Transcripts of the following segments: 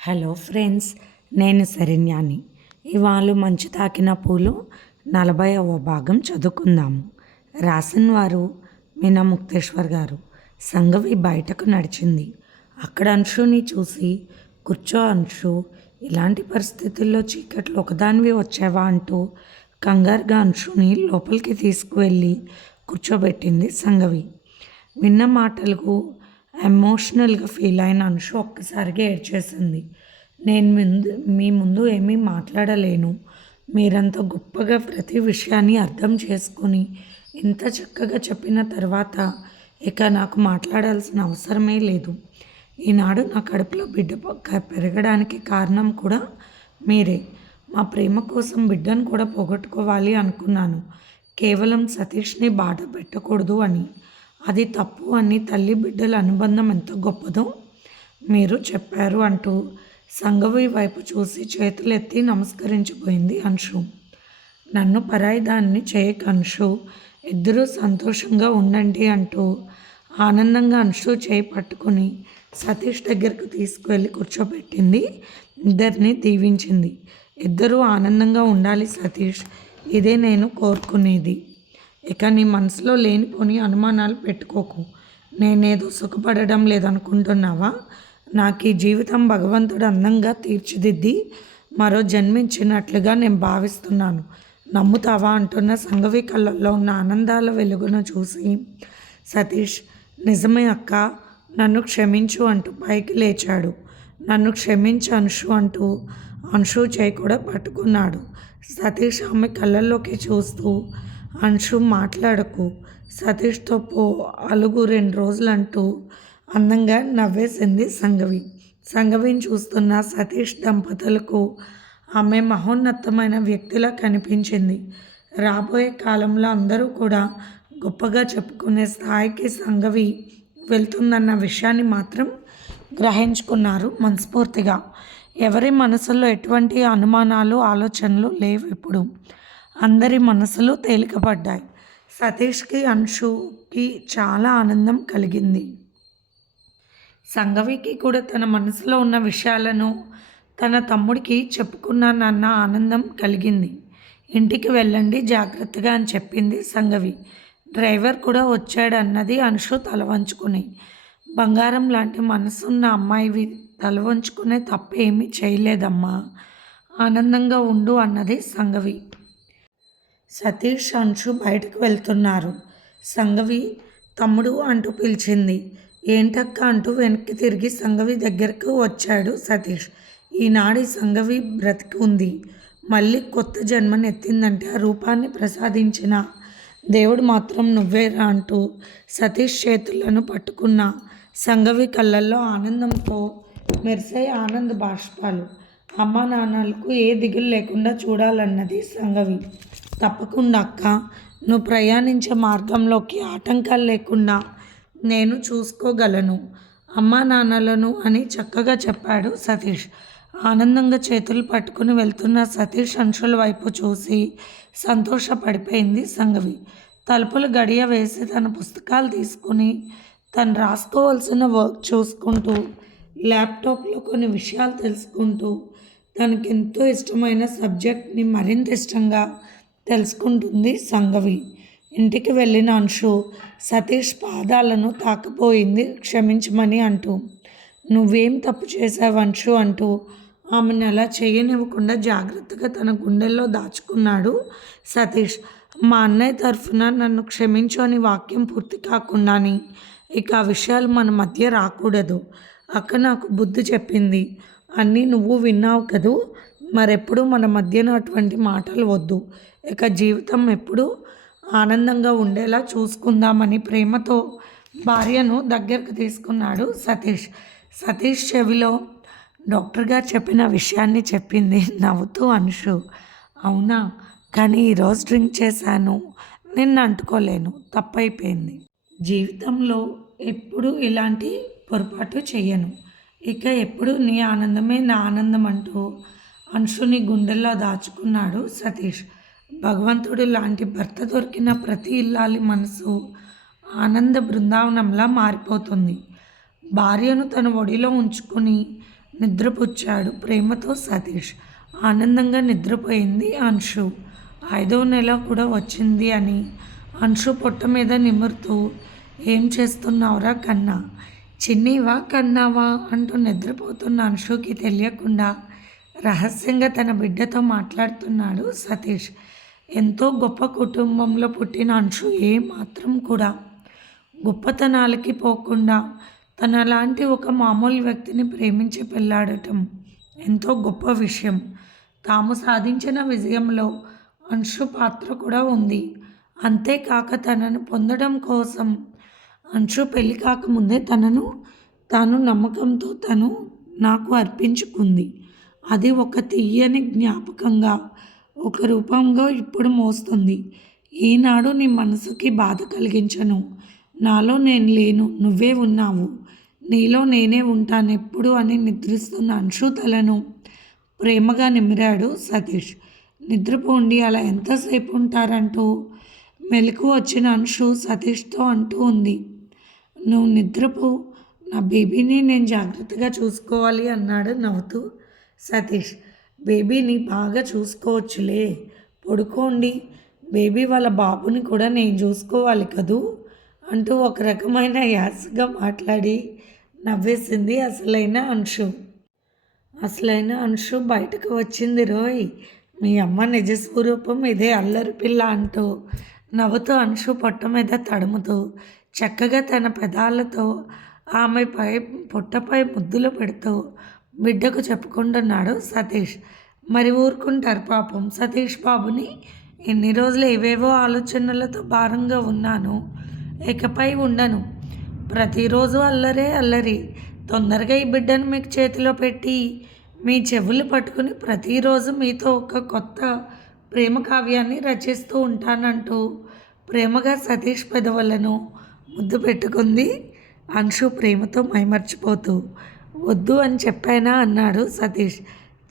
Hello friends నేను శరణ్యాని. ఇవాళ మంచు తాకిన పూలు నలభైవ భాగం చదువుకుందాము రాసిన వారు మీనా ముక్తేశ్వర్ గారు సంగవి బయటకు నడిచింది. అక్కడ అంశుని చూసి కూర్చో అంశు ఇలాంటి పరిస్థితుల్లో చీకట్లు ఒకదానివి వచ్చావా? అంటూ కంగారుగా అంశుని లోపలికి తీసుకువెళ్ళి కూర్చోబెట్టింది సంగవి. విన్న మాటలకు ఎమోషనల్గా ఫీల్ అయిన అంశు ఒక్కసారిగా ఏడ్చేసింది. నేను ముందు మీ ముందు ఏమీ మాట్లాడలేను. మీరంత గొప్పగా ప్రతి విషయాన్ని అర్థం చేసుకొని ఇంత చక్కగా చెప్పిన తర్వాత ఇక నాకు మాట్లాడాల్సిన అవసరమే లేదు. ఈనాడు నా కడుపులో బిడ్డ పెరగడానికి కారణం కూడా మీరే. మా ప్రేమ కోసం బిడ్డను కూడా పోగొట్టుకోవాలి అనుకున్నాను. కేవలం సతీష్ని బాధ పెట్టకూడదు అని. అది తప్పు అని తల్లి బిడ్డల అనుబంధం ఎంత గొప్పదో మీరు చెప్పారు అంటూ సంగవి వైపు చూసి చేతులెత్తి నమస్కరించిపోయింది అంశు. నన్ను పరాయిదాన్ని చేయక అంశు. ఇద్దరూ సంతోషంగా ఉండండి అంటూ ఆనందంగా అంశు చేయి పట్టుకుని సతీష్ దగ్గరకు తీసుకువెళ్ళి కూర్చోబెట్టింది. ఇద్దరిని దీవించింది. ఇద్దరూ ఆనందంగా ఉండాలి సతీష్. ఇదే నేను కోరుకునేది. ఇక నీ మనసులో లేనిపోని అనుమానాలు పెట్టుకోకు. నేనేదో సుఖపడడం లేదనుకుంటున్నావా? నాకు ఈ జీవితం భగవంతుడు అందంగా తీర్చిదిద్ది మరో జన్మించినట్లుగా నేను భావిస్తున్నాను. నమ్ముతావా అంటున్న సంగవి కళ్ళల్లో ఉన్న ఆనందాల వెలుగును చూసి సతీష్ నిజమే అక్క నన్ను క్షమించు అంటూ పైకి లేచాడు. నన్ను క్షమించు అంశు అంటూ అంశు చేయి కూడా పట్టుకున్నాడు. సతీష్ ఆమె కళ్ళల్లోకి చూస్తూ అంశు మాట్లాడకు. సతీష్తో పో అలుగు రెండు రోజులంటూ అందంగా నవ్వేసింది సంగవి. సంగవిని చూస్తున్న సతీష్ దంపతులకు ఆమె మహోన్నతమైన వ్యక్తిలా కనిపించింది. రాబోయే కాలంలో అందరూ కూడా గొప్పగా చెప్పుకునే స్థాయికి సంగవి వెళ్తుందన్న విషయాన్ని మాత్రం గ్రహించుకున్నారు మనస్ఫూర్తిగా. ఎవరి మనసుల్లో ఎటువంటి అనుమానాలు ఆలోచనలు లేవు ఇప్పుడు. అందరి మనసులు తేలికపడ్డాయి. సతీష్కి అంశుకి చాలా ఆనందం కలిగింది. సంగవికి కూడా తన మనసులో ఉన్న విషయాలను తన తమ్ముడికి చెప్పుకున్నానన్న ఆనందం కలిగింది. ఇంటికి వెళ్ళండి జాగ్రత్తగా అని చెప్పింది సంగవి. డ్రైవర్ కూడా వచ్చాడన్నది అంశు తల వంచుకుని. బంగారం లాంటి మనసున్న అమ్మాయివి తల వంచుకునే తప్పేమీ చేయలేదమ్మా. ఆనందంగా ఉండు అన్నది సంగవి. సతీష్ అంశు బయటకు వెళ్తున్నారు. సంగవి తమ్ముడు అంటూ పిలిచింది. ఏంటక్క అంటూ వెనక్కి తిరిగి సంగవి దగ్గరకు వచ్చాడు సతీష్. ఈనాడు సంగవి బ్రతికి ఉంది. మళ్ళీ కొత్త జన్మనెత్తిందంటే ఆ రూపాన్ని ప్రసాదించిన దేవుడు మాత్రం నువ్వేరా అంటూ సతీష్ చేతులను పట్టుకున్న సంగవి కళ్ళల్లో ఆనందంతో మెరిసే ఆనంద బాష్పాలు. అమ్మ నాన్నలకు ఏ దిగులు లేకుండా చూడాలన్నది సంగవి తప్పకుండా అక్క. నువ్వు ప్రయాణించే మార్గంలోకి ఆటంకాలు లేకుండా నేను చూసుకోగలను. అమ్మా నాన్నలను అని చక్కగా చెప్పాడు సతీష్. ఆనందంగా చేతులు పట్టుకుని వెళ్తున్న సతీష్ అంశుల వైపు చూసి సంతోషపడిపోయింది సంగవి. తలుపులు గడియ వేసి తన పుస్తకాలు తీసుకుని తను రాసుకోవాల్సిన వర్క్ చూసుకుంటూ ల్యాప్టాప్లో కొన్ని విషయాలు తెలుసుకుంటూ తనకెంతో ఇష్టమైన సబ్జెక్ట్ని మరింత ఇష్టంగా తెలుసుకుంటుంది సంగవి. ఇంటికి వెళ్ళిన అంశు సతీష్ పాదాలను తాకపోయింది క్షమించమని అంటూ. నువ్వేం తప్పు చేసావు అంశు? అంటూ. ఆమెను అలా చేయనివ్వకుండా జాగ్రత్తగా తన గుండెల్లో దాచుకున్నాడు సతీష్. మా అన్నయ్య తరఫున నన్ను క్షమించు అని వాక్యం పూర్తి కాకుండాని ఇక ఆ విషయాలు మన మధ్య రాకూడదు. అక్క నాకు బుద్ధి చెప్పింది. అన్నీ నువ్వు విన్నావు కదూ? మరెప్పుడు మన మధ్యన అటువంటి మాటలు వద్దు. ఇక జీవితం ఎప్పుడు ఆనందంగా ఉండేలా చూసుకుందామని ప్రేమతో భార్యను దగ్గరకు తీసుకున్నాడు సతీష్. సతీష్ చెవిలో డాక్టర్ గారు చెప్పిన విషయాన్ని చెప్పింది నవ్వుతూ అంశు అవునా? కానీ ఈరోజు డ్రింక్ చేశాను. నిన్ను అంటుకోలేను. తప్పైపోయింది. జీవితంలో ఎప్పుడు ఇలాంటి పొరపాటు చేయను ఇక ఎప్పుడు నీ ఆనందమే నా ఆనందం అంటూ అంశుని గుండెల్లో దాచుకున్నాడు సతీష్. భగవంతుడు లాంటి భర్త దొరికిన ప్రతి ఇల్లాలి మనసు ఆనంద బృందావనంలా మారిపోతుంది. భార్యను తన ఒడిలో ఉంచుకుని నిద్రపుచ్చాడు ప్రేమతో సతీష్. ఆనందంగా నిద్రపోయింది అంశు. ఐదో నెల కూడా వచ్చింది అని అంశు పొట్ట మీద నిమురుతూ ఏం చేస్తున్నావురా కన్నా? చిన్నీవా కన్నావా? అంటూ నిద్రపోతున్న అంశుకి తెలియకుండా రహస్యంగా తన బిడ్డతో మాట్లాడుతున్నాడు సతీష్. ఎంతో గొప్ప కుటుంబంలో పుట్టిన అంశు ఏ మాత్రం కూడా గొప్పతనాలకి పోకుండా తనలాంటి ఒక మామూలు వ్యక్తిని ప్రేమించి పెళ్ళాడటం ఎంతో గొప్ప విషయం. తాము సాధించిన విజయంలో అంశు పాత్ర కూడా ఉంది. అంతేకాక తనను పొందడం కోసం అంశు పెళ్ళి కాకముందే తనను తాను నమ్మకంతో తను నాకు అర్పించుకుంది. అది ఒక తీయని జ్ఞాపకంగా ఒక రూపంగా ఇప్పుడు మోస్తుంది. ఈనాడు నీ మనసుకి బాధ కలిగించను. నాలో నేను లేను నువ్వే ఉన్నావు. నీలో నేనే ఉంటాను ఎప్పుడు అని నిద్రిస్తున్న అంశు తలను ప్రేమగా నిమిరాడు సతీష్. నిద్రపోండి అలా ఎంతసేపు ఉంటారంటూ మెలకు వచ్చిన అంశు సతీష్తో అంటూ ఉంది. నువ్వు నిద్రపో నా బేబీని నేను జాగ్రత్తగా చూసుకోవాలి అన్నాడు నవ్వుతూ సతీష్. బేబీని బాగా చూసుకోవచ్చులే. పడుకోండి. బేబీ వాళ్ళ బాబుని కూడా నేను చూసుకోవాలి కదూ? అంటూ ఒక రకమైన యాసగా మాట్లాడి నవ్వేసింది అసలైన అంశు. అసలైన అంశు బయటకు వచ్చింది రోయ్. మీ అమ్మ నిజ స్వరూపం ఇదే అల్లరి పిల్ల అంటూ నవ్వుతూ అంశు పొట్ట మీద తడుముతూ చక్కగా తన పెదాలతో ఆమెపై పొట్టపై ముద్దులు పెడుతూ బిడ్డకు చెప్పుకుంటున్నాడు సతీష్. మరి ఊరుకుంటారు పాపం. సతీష్ బాబుని ఎన్ని రోజులు ఏవేవో ఆలోచనలతో భారంగా ఉన్నాను. ఇకపై ఉండను. ప్రతిరోజు అల్లరే అల్లరి. తొందరగా ఈ బిడ్డను మీకు చేతిలో పెట్టి మీ చెవులు పట్టుకుని ప్రతిరోజు మీతో ఒక కొత్త ప్రేమ కావ్యాన్ని రచిస్తూ ఉంటానంటూ ప్రేమగా సతీష్ పెదవులను ముద్దు పెట్టుకుంది అంశు ప్రేమతో మైమర్చిపోతూ. వద్దు అని చెప్పానా? అన్నాడు సతీష్.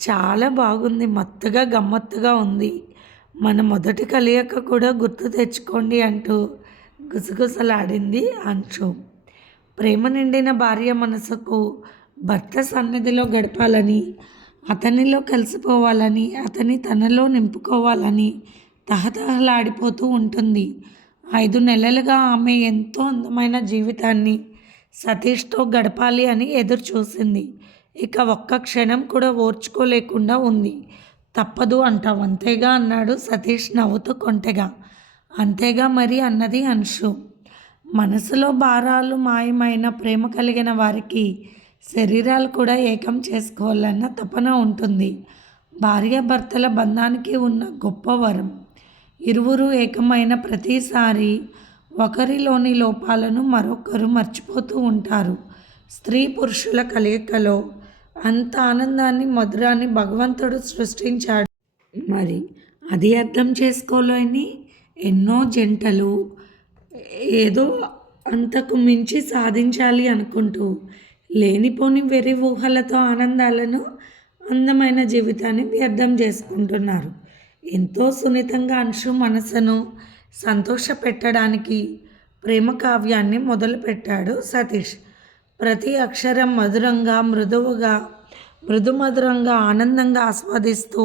చాలా బాగుంది. మత్తుగా గమ్మత్తుగా ఉంది. మన మొదటి కలియక కూడా గుర్తు తెచ్చుకోండి అంటూ గుసగుసలాడింది అంశు. ప్రేమ నిండిన భార్య మనసుకు భర్త సన్నిధిలో గడపాలని అతనిలో కలిసిపోవాలని అతని తనలో నింపుకోవాలని తహతహలాడిపోతూ ఉంటుంది. ఐదు నెలలుగా ఆమె ఎంతో అందమైన జీవితాన్ని సతీష్తో గడపాలి అని ఎదురు చూసింది ఇక ఒక్క క్షణం కూడా ఓర్చుకోలేకుండా ఉంది. తప్పదు అంటావు అంతేగా అన్నాడు సతీష్ నవ్వుతూ కొంటెగా. అంతేగా మరి అన్నది అంశు మనసులో భారాలు మాయమైన ప్రేమ కలిగిన వారికి శరీరాలు కూడా ఏకం చేసుకోవాలన్న తపన ఉంటుంది. భార్యాభర్తల బంధానికి ఉన్న గొప్ప వరం. ఇరువురు ఏకమైన ప్రతిసారి ఒకరిలోని లోపాలను మరొకరు మర్చిపోతూ ఉంటారు. స్త్రీ పురుషుల కలయికలో అంత ఆనందాన్ని మధురాన్ని భగవంతుడు సృష్టించాడు. మరి అది అర్థం చేసుకోలేని ఎన్నో జంటలు ఏదో అంతకు మించి సాధించాలి అనుకుంటూ లేనిపోని వెర్రి ఊహలతో ఆనందాలను అందమైన జీవితాన్ని వ్యర్థం చేసుకుంటున్నారు. ఎంతో సున్నితంగా అంశు మనసును సంతోషపెట్టడానికి ప్రేమ కావ్యాన్ని మొదలుపెట్టాడు సతీష్. ప్రతి అక్షరం మధురంగా మృదువుగా మృదుమధురంగా ఆనందంగా ఆస్వాదిస్తూ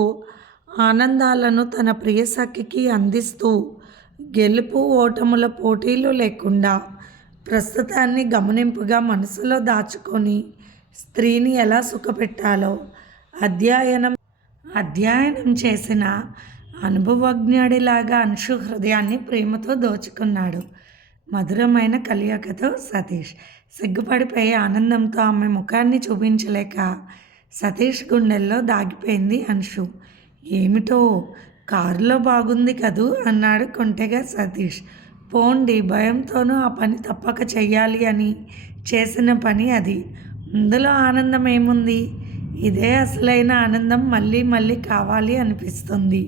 ఆనందాలను తన ప్రియసఖికి అందిస్తూ గెలుపు ఓటముల పోటీలు లేకుండా ప్రస్తుతాన్ని గమనింపుగా మనసులో దాచుకొని స్త్రీని ఎలా సుఖపెట్టాలో అధ్యయనం అధ్యయనం చేసిన అనుభవజ్ఞుడిలాగా అంశు హృదయాన్ని ప్రేమతో దోచుకున్నాడు. మధురమైన కలియకతో సతీష్ సిగ్గుపడిపోయి ఆనందంతో ఆమె ముఖాన్ని చూపించలేక సతీష్ గుండెల్లో దాగిపోయింది అంశు. ఏమిటో? కారులో బాగుంది కదూ? అన్నాడు కొంటెగా సతీష్. పోండి భయంతోనూ ఆ పని తప్పక చెయ్యాలి అని చేసిన పని అది. ఇందులో ఆనందం ఏముంది? ఇదే అసలైన ఆనందం మళ్ళీ మళ్ళీ కావాలి అనిపిస్తుంది.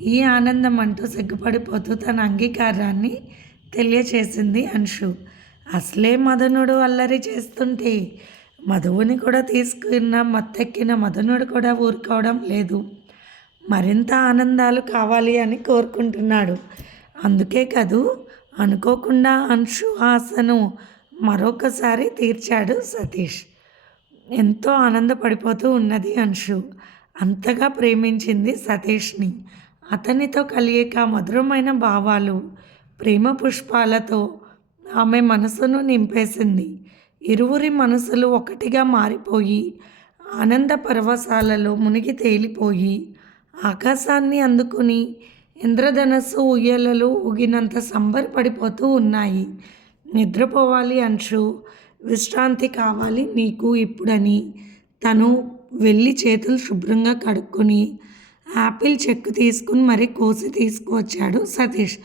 ఈ ఆనందం అంటూ సిగ్గుపడిపోతూ తన అంగీకారాన్ని తెలియచేసింది అంశు. అసలే మదనుడు అల్లరి చేస్తుంటే మధువుని కూడా తీసుకున్న మత్తెక్కిన మదనుడు కూడా ఊరుకోవడం లేదు. మరింత ఆనందాలు కావాలి అని కోరుకుంటున్నాడు. అందుకే కదూ అనుకోకుండా అంశు ఆశను మరొకసారి తీర్చాడు సతీష్. ఎంతో ఆనందపడిపోతూ ఉన్నది అంశు. అంతగా ప్రేమించింది సతీష్ని. అతనితో కలియక మధురమైన భావాలు ప్రేమ పుష్పాలతో ఆమె మనసును నింపేసింది. ఇరువురి మనసులు ఒకటిగా మారిపోయి ఆనంద పరవశాలలో మునిగి తేలిపోయి ఆకాశాన్ని అందుకుని ఇంద్రధనస్సు ఉయ్యలలో ఊగినంత సంబరపడిపోతూ ఉన్నాయి. నిద్రపోవాలి అంశు విశ్రాంతి కావాలి నీకు ఇప్పుడని తను వెళ్ళి చేతులు శుభ్రంగా కడుక్కొని యాపిల్ చెక్కు తీసుకుని మరీ కోసి తీసుకువచ్చాడు సతీష్.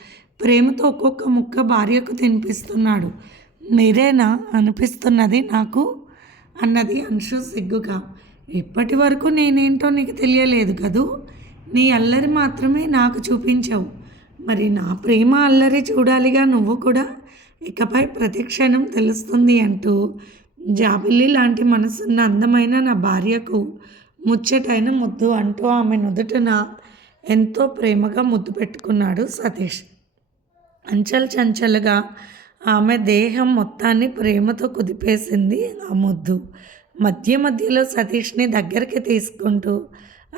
ప్రేమతో ఒక్కొక్క ముక్క భార్యకు తినిపిస్తున్నాడు. మీరేనా అనిపిస్తున్నది నాకు? అన్నది అంశు సిగ్గుగా. ఇప్పటి వరకు నేనేంటో నీకు తెలియలేదు కదూ? నీ అల్లరి మాత్రమే నాకు చూపించావు. మరి నా ప్రేమ అల్లరి చూడాలిగా నువ్వు కూడా? ఇకపై ప్రతిక్షణం తెలుస్తుంది అంటూ జాబిల్లి లాంటి మనసున్న అందమైన నా భార్యకు ముచ్చటైన ముద్దు అంటూ ఆమె నుదుటన ఎంతో ప్రేమగా ముద్దు పెట్టుకున్నాడు సతీష్. అంచల్ చంచలుగా ఆమె దేహం మొత్తాన్ని ప్రేమతో కుదిపేసింది ఆ ముద్దు. మధ్య మధ్యలో సతీష్ని దగ్గరికి తీసుకుంటూ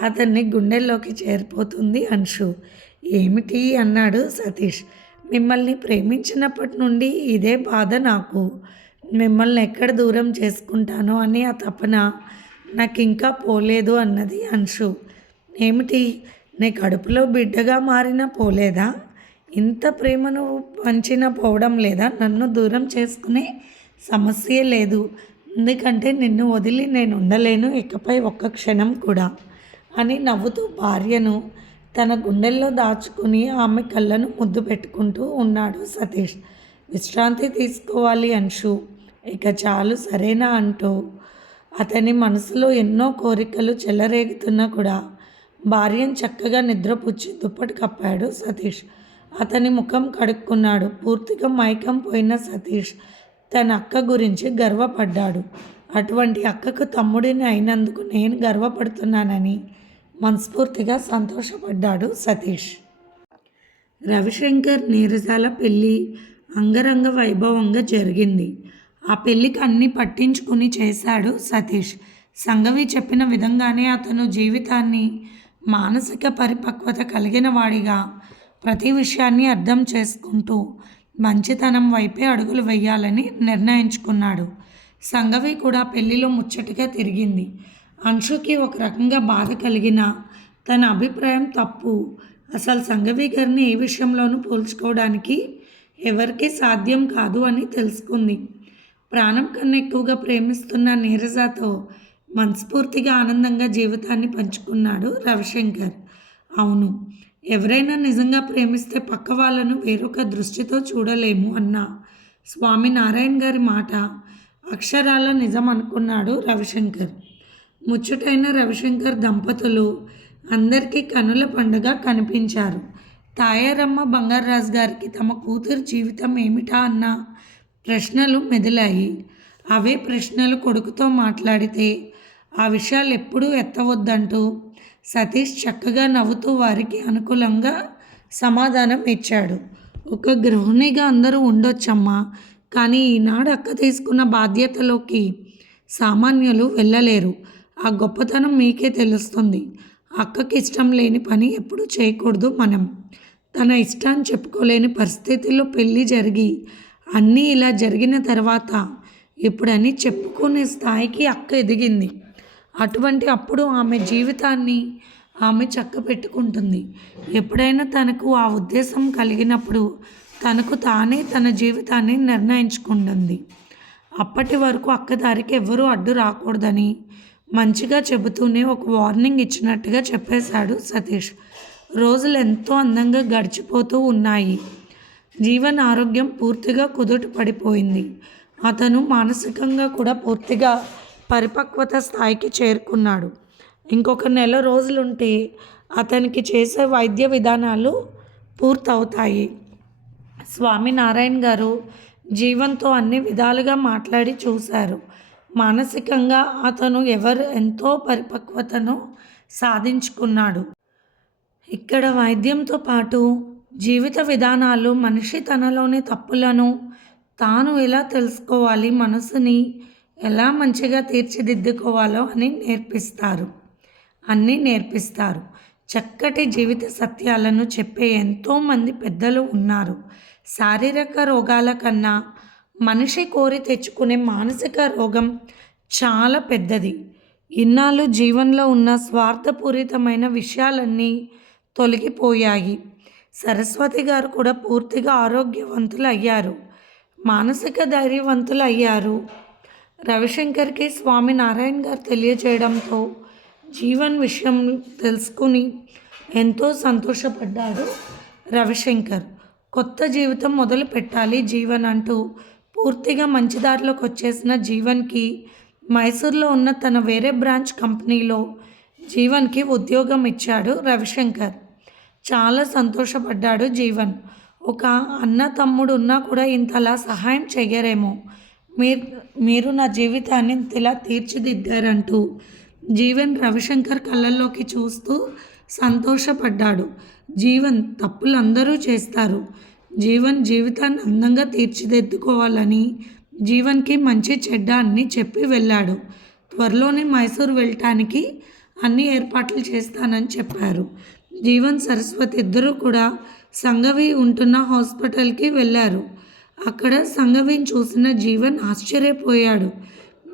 అతన్ని గుండెల్లోకి చేరిపోతుంది అంశు. ఏమిటి అన్నాడు సతీష్. మిమ్మల్ని ప్రేమించినప్పటి నుండి ఇదే బాధ నాకు. మిమ్మల్ని ఎక్కడ దూరం చేసుకుంటానో అని ఆ తపన నాకు ఇంకా పోలేదు అన్నది అంశు. ఏమిటి? నీ కడుపులో బిడ్డగా మారినా పోలేదా? ఇంత ప్రేమను పంచినా పోవడం లేదా? నన్ను దూరం చేసుకునే సమస్య లేదు. ఎందుకంటే నిన్ను వదిలి నేను ఉండలేను ఇకపై ఒక్క క్షణం కూడా అని నవ్వుతూ భార్యను తన గుండెల్లో దాచుకుని ఆమె కళ్ళను ముద్దు పెట్టుకుంటూ ఉన్నాడు సతీష్. విశ్రాంతి తీసుకోవాలి అంశు. ఇక చాలు సరేనా అంటూ అతని మనసులో ఎన్నో కోరికలు చెలరేగుతున్నా కూడా భార్యను చక్కగా నిద్రపుచ్చి దుప్పటి కప్పాడు సతీష్. అతని ముఖం కడుక్కున్నాడు. పూర్తిగా మైకం పోయిన సతీష్ తన అక్క గురించి గర్వపడ్డాడు. అటువంటి అక్కకు తమ్ముడిని అయినందుకు నేను గర్వపడుతున్నానని మనస్ఫూర్తిగా సంతోషపడ్డాడు సతీష్. రవిశంకర్ నీరజాల పెళ్ళి అంగరంగ వైభవంగా జరిగింది. ఆ పెళ్ళికి అన్ని పట్టించుకుని చేశాడు సతీష్. సంగవి చెప్పిన విధంగానే అతను జీవితాన్ని మానసిక పరిపక్వత కలిగిన వాడిగా ప్రతి విషయాన్ని అర్థం చేసుకుంటూ మంచితనం వైపే అడుగులు వేయాలని నిర్ణయించుకున్నాడు. సంగవి కూడా పెళ్ళిలో ముచ్చటగా తిరిగింది. అంశుకి ఒక రకంగా బాధ కలిగిన తన అభిప్రాయం తప్పు. అసలు సంగవి గారిని ఏ విషయంలోనూ పోల్చుకోవడానికి ఎవరికీ సాధ్యం కాదు అని తెలుసుకుంది. ప్రాణం కన్నా ఎక్కువగా ప్రేమిస్తున్న నీరజతో మనస్ఫూర్తిగా ఆనందంగా జీవితాన్ని పంచుకున్నాడు రవిశంకర్. అవును ఎవరైనా నిజంగా ప్రేమిస్తే పక్క వాళ్ళను వేరొక దృష్టితో చూడలేము అన్న స్వామి నారాయణ గారి మాట అక్షరాల నిజం అనుకున్నాడు రవిశంకర్. ముచ్చటైన రవిశంకర్ దంపతులు అందరికీ కనుల పండుగ కనిపించారు. తాయారమ్మ బంగారాజు గారికి తమ కూతురు జీవితం ఏమిటా అన్న ప్రశ్నలు మెదిలాయి. అవే ప్రశ్నలు కొడుకుతో మాట్లాడితే ఆ విషయాలు ఎప్పుడూ ఎత్తవద్దంటూ సతీష్ చక్కగా నవ్వుతూ వారికి అనుకూలంగా సమాధానం ఇచ్చాడు. ఒక గృహిణిగా అందరూ ఉండొచ్చమ్మా కానీ ఈనాడు అక్క తీసుకున్న బాధ్యతలోకి సామాన్యులు వెళ్ళలేరు. ఆ గొప్పతనం మీకే తెలుస్తుంది. అక్కకి ఇష్టం లేని పని ఎప్పుడు చేయకూడదు మనం. తన ఇష్టాన్ని చెప్పుకోలేని పరిస్థితుల్లో పెళ్ళి జరిగి అన్నీ ఇలా జరిగిన తర్వాత ఇప్పుడని చెప్పుకునే స్థాయికి అక్క ఎదిగింది. అటువంటి అప్పుడు ఆమె జీవితాన్ని ఆమె చక్క పెట్టుకుంటుంది ఎప్పుడైనా తనకు ఆ ఉద్దేశం కలిగినప్పుడు తనకు తానే తన జీవితాన్ని నిర్ణయించుకుంటుంది. అప్పటి వరకు అక్క దారికి ఎవ్వరూ అడ్డు రాకూడదని మంచిగా చెబుతూనే ఒక వార్నింగ్ ఇచ్చినట్టుగా చెప్పేశాడు సతీష్. రోజులు ఎంతో అందంగా గడిచిపోతూ ఉన్నాయి. జీవన ఆరోగ్యం పూర్తిగా కుదుట పడిపోయింది. అతను మానసికంగా కూడా పూర్తిగా పరిపక్వత స్థాయికి చేరుకున్నాడు. ఇంకొక నెల రోజులుంటే అతనికి చేసే వైద్య విధానాలు పూర్తవుతాయి. స్వామినారాయణ గారు జీవంతో అన్ని విధాలుగా మాట్లాడి చూశారు. మానసికంగా అతను ఎవరు ఎంతో పరిపక్వతను సాధించుకున్నాడు. ఇక్కడ వైద్యంతో పాటు జీవిత విధానాలు మనిషి తనలోని తప్పులను తాను ఎలా తెలుసుకోవాలి మనసుని ఎలా మంచిగా తీర్చిదిద్దుకోవాలో అని నేర్పిస్తారు. అన్నీ నేర్పిస్తారు. చక్కటి జీవిత సత్యాలను చెప్పే ఎంతోమంది పెద్దలు ఉన్నారు. శారీరక రోగాల కన్నా మనిషి కోరి తెచ్చుకునే మానసిక రోగం చాలా పెద్దది. ఇన్నాళ్ళు జీవనంలో ఉన్న స్వార్థపూరితమైన విషయాలన్నీ తొలగిపోయాయి. సరస్వతి గారు కూడా పూర్తిగా ఆరోగ్యవంతులు అయ్యారు మానసిక ధైర్యవంతులు అయ్యారు రవిశంకర్కి స్వామి నారాయణ గారు తెలియజేయడంతో జీవన్ విషయం తెలుసుకుని ఎంతో సంతోషపడ్డాడు రవిశంకర్. కొత్త జీవితం మొదలు పెట్టాలి జీవన్ అంటూ పూర్తిగా మంచి దారిలోకి వచ్చేసిన జీవన్కి మైసూర్లో ఉన్న తన వేరే బ్రాంచ్ కంపెనీలో జీవన్కి ఉద్యోగం ఇచ్చాడు రవిశంకర్. చాలా సంతోషపడ్డాడు జీవన్. ఒక అన్న తమ్ముడు ఉన్నా కూడా ఇంతలా సహాయం చేయరేమో మీరు మీరు నా జీవితాన్ని ఇంతలా తీర్చిదిద్దారంటూ జీవన్ రవిశంకర్ కళ్ళల్లోకి చూస్తూ సంతోషపడ్డాడు. జీవన్ తప్పులు అందరూ చేస్తారు. జీవన్ జీవితాన్ని అందంగా తీర్చిదిద్దుకోవాలని జీవన్కి మంచి చెడ్డ అన్ని చెప్పి వెళ్ళాడు. త్వరలోనే మైసూర్ వెళ్ళటానికి అన్ని ఏర్పాట్లు చేస్తానని చెప్పారు. జీవన్ సరస్వతి ఇద్దరూ కూడా సంగవి ఉంటున్న హాస్పిటల్కి వెళ్ళారు. అక్కడ సంగవిని చూసిన జీవన్ ఆశ్చర్యపోయాడు.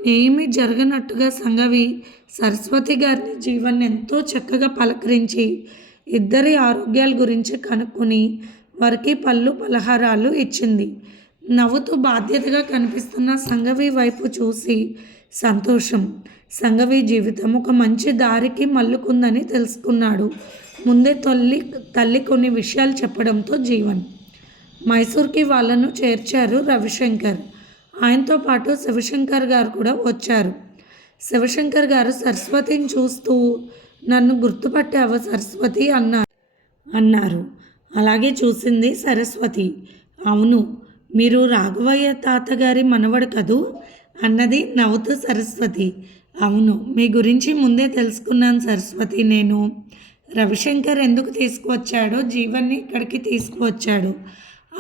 ఏమీ జరగనట్టుగా సంగవి సరస్వతి గారిని జీవన్ ఎంతో చక్కగా పలకరించి ఇద్దరి ఆరోగ్యాల గురించి కనుక్కొని వారికి పళ్ళు పలహారాలు ఇచ్చింది. నవ్వుతూ బాధ్యతగా కనిపిస్తున్న సంగవి వైపు చూసి సంతోషం. సంగవి జీవితం ఒక మంచి దారికి మల్లుకుందని తెలుసుకున్నాడు. ముందే తల్లి తల్లి కొన్ని విషయాలు చెప్పడంతో జీవన్. మైసూర్కి వాళ్ళను చేర్చారు రవిశంకర్. ఆయనతో పాటు శివశంకర్ గారు కూడా వచ్చారు. శివశంకర్ గారు సరస్వతిని చూస్తూ నన్ను గుర్తుపట్టావా సరస్వతి? అన్నారు. అన్నారు. అలాగే చూసింది సరస్వతి. అవును మీరు రాఘవయ్య తాతగారి మనవడు కదూ? అన్నది నవ్వుతూ సరస్వతి. అవును మీ గురించి ముందే తెలుసుకున్నాను సరస్వతి నేను. రవిశంకర్ ఎందుకు తీసుకువచ్చాడో జీవన్ని ఇక్కడికి తీసుకువచ్చాడు.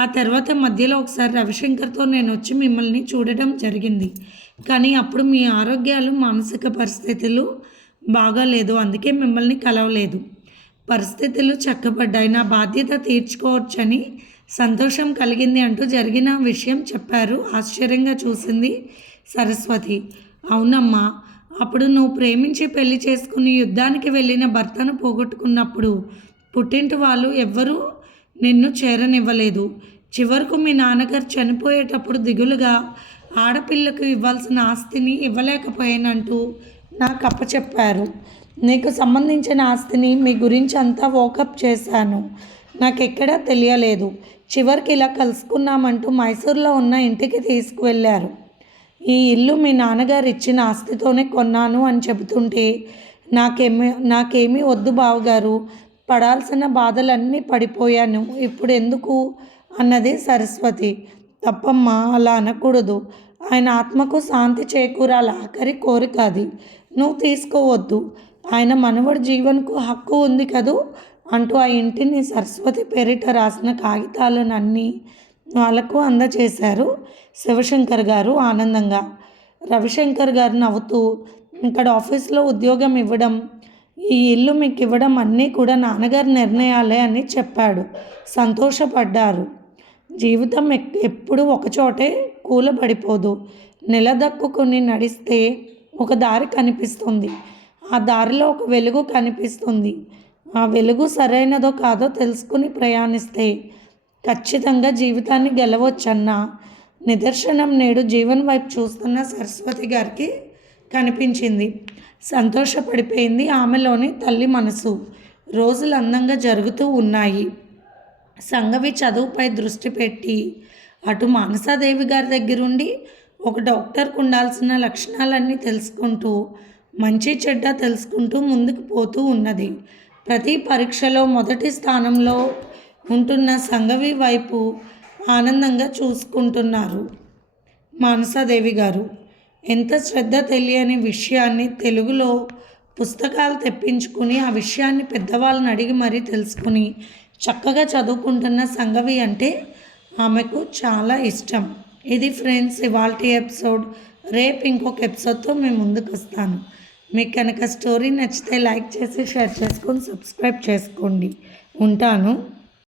ఆ తర్వాత మధ్యలో ఒకసారి రవిశంకర్తో నేను వచ్చి మిమ్మల్ని చూడడం జరిగింది. కానీ అప్పుడు మీ ఆరోగ్యాలు మానసిక పరిస్థితులు బాగాలేదు. అందుకే మిమ్మల్ని కలవలేదు. పరిస్థితులు చక్కబడ్డాయి. నా బాధ్యత తీర్చుకోవచ్చని సంతోషం కలిగింది అంటూ జరిగిన విషయం చెప్పారు. ఆశ్చర్యంగా చూసింది సరస్వతి. అవునమ్మా అప్పుడు నువ్వు ప్రేమించి పెళ్ళి చేసుకుని యుద్ధానికి వెళ్ళిన భర్తను పోగొట్టుకున్నప్పుడు పుట్టింటి వాళ్ళు ఎవ్వరూ నిన్ను చేరనివ్వలేదు. చివరకు మీ నాన్నగారు చనిపోయేటప్పుడు దిగులుగా ఆడపిల్లకు ఇవ్వాల్సిన ఆస్తిని ఇవ్వలేకపోయానంటూ నాకు అప్పచెప్పారు. నీకు సంబంధించిన ఆస్తిని మీ గురించి అంతా వోకప్ చేశాను. నాకెక్కడా తెలియలేదు. చివరికి ఇలా కలుసుకున్నామంటూ మైసూర్లో ఉన్న ఇంటికి తీసుకువెళ్ళారు. ఈ ఇల్లు మీ నాన్నగారు ఇచ్చిన ఆస్తితోనే కొన్నాను అని చెబుతుంటే నాకేమి నాకేమీ వద్దు బావగారు. పడాల్సిన బాధలన్నీ పడిపోయాను. ఇప్పుడు ఎందుకు అన్నది సరస్వతి. తప్పమ్మా అలా అనకూడదు. ఆయన ఆత్మకు శాంతి చేకూరాల ఆఖరి కోరిక అది. నువ్వు తీసుకోవద్దు. ఆయన మనవడి జీవన్కు హక్కు ఉంది కదూ? అంటూ ఆ ఇంటిని సరస్వతి పేరిట రాసిన కాగితాలను అన్నీ వాళ్ళకు అందజేశారు. శివశంకర్ గారు ఆనందంగా. రవిశంకర్ గారు నవ్వుతూ ఇక్కడ ఆఫీస్లో ఉద్యోగం ఇవ్వడం ఈ ఇల్లు మీకు ఇవ్వడం అన్నీ కూడా నాన్నగారి నిర్ణయాలే అని చెప్పాడు. సంతోషపడ్డారు. జీవితం ఎక్- ఎప్పుడు ఒకచోటే కూలబడిపోదు. నిలదక్కుని నడిస్తే ఒక దారి కనిపిస్తుంది. ఆ దారిలో ఒక వెలుగు కనిపిస్తుంది. ఆ వెలుగు సరైనదో కాదో తెలుసుకుని ప్రయాణిస్తే ఖచ్చితంగా జీవితాన్ని గెలవచ్చన్న నిదర్శనం నేడు జీవన్ వైపు చూస్తున్న సరస్వతి గారికి కనిపించింది. సంతోషపడిపోయింది ఆమెలోని తల్లి మనసు. రోజులు అందంగా జరుగుతూ ఉన్నాయి. సంగవి చదువుపై దృష్టి పెట్టి అటు మానసాదేవి గారి దగ్గరుండి ఒక డాక్టర్కు ఉండాల్సిన లక్షణాలన్నీ తెలుసుకుంటూ మంచి చెడ్డ తెలుసుకుంటూ ముందుకు పోతూ ఉన్నది. ప్రతి పరీక్షలో మొదటి స్థానంలో ఉంటున్న సంగవి వైపు ఆనందంగా చూసుకుంటున్నారు. మానసాదేవి గారు ఎంత శ్రద్ధ తెలియని విషయాన్ని తెలుగులో పుస్తకాలు తెప్పించుకుని ఆ విషయాన్ని పెద్దవాళ్ళని అడిగి మరీ తెలుసుకుని చక్కగా చదువుకుంటున్న సంగవి అంటే ఆమెకు చాలా ఇష్టం. ఇది ఫ్రెండ్స్ ఇవాల్టి ఎపిసోడ్. రేపు ఇంకొక ఎపిసోడ్తో మేము ముందుకు వస్తాను. మీకు కనుక స్టోరీ నచ్చితే లైక్ చేసి షేర్ చేసుకొని సబ్స్క్రైబ్ చేసుకోండి. ఉంటాను.